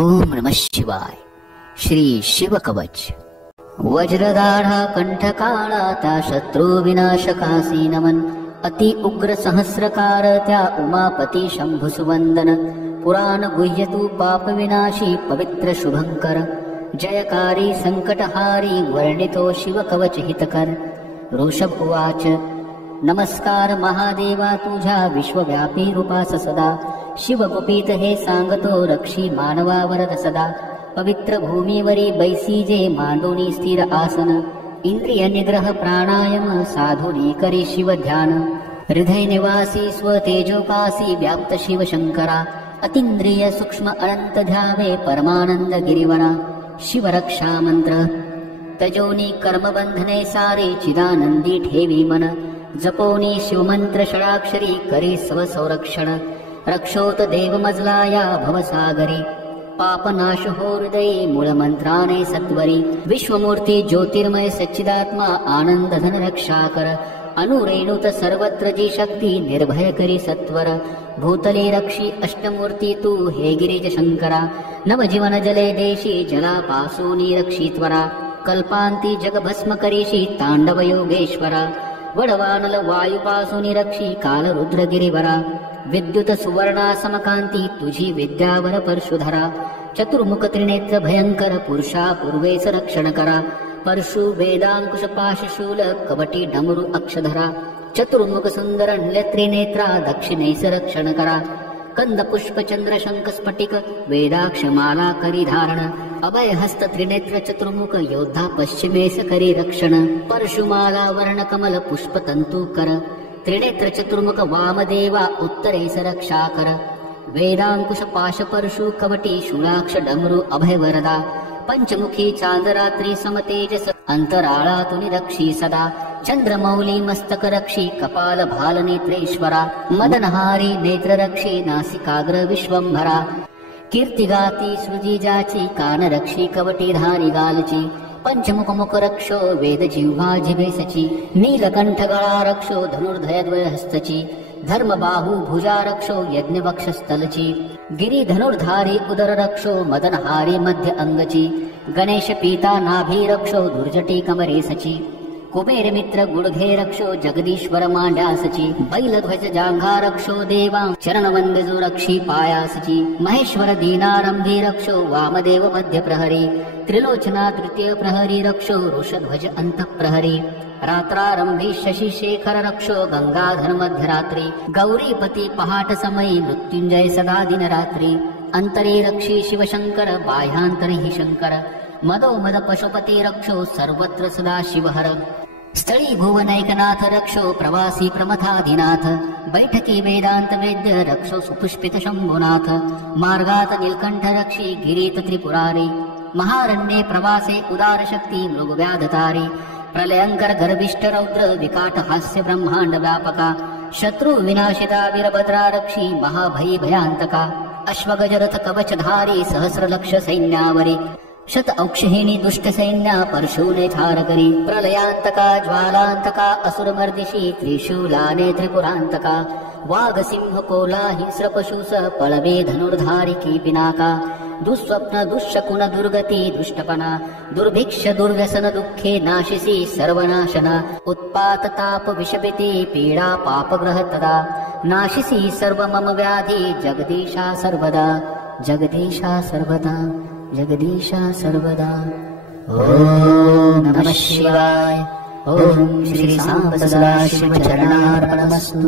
ओम नमः शिवाय. श्री शिवकवच. वज्रदाढा कंठकाळा शत्रु विनाशकासी नमन. अति उग्र सहस्रकार त्या उमापती शंभुसुवंदन. पुराण गुह्यतु पाप विनाशी पवित्र शुभंकर. जयकारी संकटहारी वर्णितो शिवकवच हितकर. ऋषभ उवाच. नमस्कार महादेवा तुझ्या विश्वव्यापी रूपास सदा. शिवगुपित हे सांगतो रक्षी मानवा वरद सदा. पवित्र भूमीवरी बैसीजे मांडोनी स्थिर आसन. इंद्रिय निग्रह प्राणायाम साधुनी करी शिव ध्यान. हृदय निवासी स्वतेजोकासी व्याप्त शिव शंकरा. अतींद्रिय सूक्ष्म अनंत ध्यावे परमानंद गिरिवरा. शिव रक्षा मंत्र. तजोनी कर्मबंधने सारे चिदानंदी ठेवी मन. जपोनी शिवमंत्र षडाक्षरी करी स्व संरक्षण. रक्षोत देव मजलाया भवसागरी. पापनाश हो हृदयी मूलमंत्राने सत्वरी. विश्वमूर्ती ज्योतिर्मय सच्चिदात्मा आनंद धन रक्षाकर. अनुरेणुत सर्वत्र जी शक्ती निर्भय करी सत्वर. भूतले रक्षी अष्टमूर्ती तू हे गिरिज शंकरा. नवजीवन जले देशी जलापासूनी रक्षित्वरा. कल्पांती जग भस्म करीशी तांडव योगेश्वरा. वडवानल वायुपासूनी रक्षी काल रुद्र गिरिवरा. विद्युत सुवर्णा समकांती तुझी विद्यावर परशुधरा. चतुर्मुख त्रिनेत्र भयंकर पुरुषा पूर्वेस रक्षण करा. परशु वेदांकुश पाशशूल कवटी डमरू अक्षधरा. चतुर्मुख सुंदर त्रिनेत्रा दक्षिणेस रक्षण करा. कंद पुष्प चंद्र शंख स्फटिक वेदाक्ष माला करी धारण. अभय हस्त त्रिनेत्र चतुर्मुख योद्धा पश्चिमेस करी रक्षण. परशुमाला वर्ण कमल पुष्प तंतु कर. त्रिनेत्र चतुर्मुख वामदेवा उत्तरेस रक्षा कर. वेदांकुश पाश परशु कवटी शूलाक्ष डमरू अभय वरदा. पंचमुखी चांदरात्री समतेजस अंतराळातुनि रक्षी सदा. चंद्रमौली मस्तक रक्षी कपाल भाल नेत्रेश्वरा. मदनहारी नेत्र रक्षी नासिकाग्र विश्वंभरा. कीर्तिगाती सृजिजाची कान रक्षी कवटी धारी गालची. पंचमुख मुख रक्षो वेद जिह्वा जिभेसची. नीलकंठ गळा रक्षो धनुर्धय हस्तची. धर्म बाहू भुजा रक्षो यज्ञ वक्षस्थलची. गिरी धनुर्धारी उदर रक्षो मदनहारी मध्य अंगची. गणेश पीता नाभी रक्षो दुर्जटी कमरेसची. कुबेर मित्र गुडघे रक्षो जगदीश्वर मांड्यासची. बैलध्वज जांघा रक्षो देवा चरण वंदजो रक्षी पायासची. महेश्वर दीनारंभी रक्षो वामदेव मध्य प्रहरी. त्रिलोचना तृतीय प्रहरी रक्षो वृषध्वज अंत प्रहरी. रात्रारंभी शशि शेखर रक्षो गंगाधर मध्यरात्री. गौरीपती पहाट समयी मृत्युंजय सदा दिन रात्री. अंतरे रक्षी शिवशंकर बाह्यांतरे हि शंकर. मदोमद पशुपती रक्षो सर्वत्र सदा शिवहर. स्थळी भुवनैकनाथ रक्षो प्रवासी प्रमथाधिनाथ. बैठकी वेदांत वेद्य रक्षो सुपुष्पित शंभुनाथ. मार्गात नीलकंठ रक्षी गिरीत त्रिपुरारी. महारण्ये प्रवासे उदार शक्ती मृगव्याधतारी. प्रलयंकर गर्भिष्ठ रौद्र विकाट हास्य ब्रह्मांड व्यापका. शत्रु विनाशिता वीरभद्रा रक्षी महाभयी भयांतका. अश्वगजरथ कवचधारी सहस्र लक्ष सैन्यावरी. शत औक्षहिणी दुष्ट सैन्या परशूने ठार करी. प्रलयांतका ज्वालांतका असुरमर्दिशी त्रिशूलाने त्रिपुरांतका. वाघ सिंह कोला हिंस्र पशुस पळवे धनुर्धारी की पिनाका. दुःस्वप्न दुःशकुन दुर्गती दुष्टपना. दुर्भिक्ष दुर्व्यसन दुःखे नाशिसी सर्वनाशना. उत्पात ताप विषपिती पीडा पापग्रह तदा. नाशिसी सर्व मम व्याधी जगदीशा सर्वदा. जगदीशा सर्वदा. जगदीशा सर्वदा. ओम नमः शिवाय. ओम श्री सांब सदाशिव चरणार्पणमस्तु.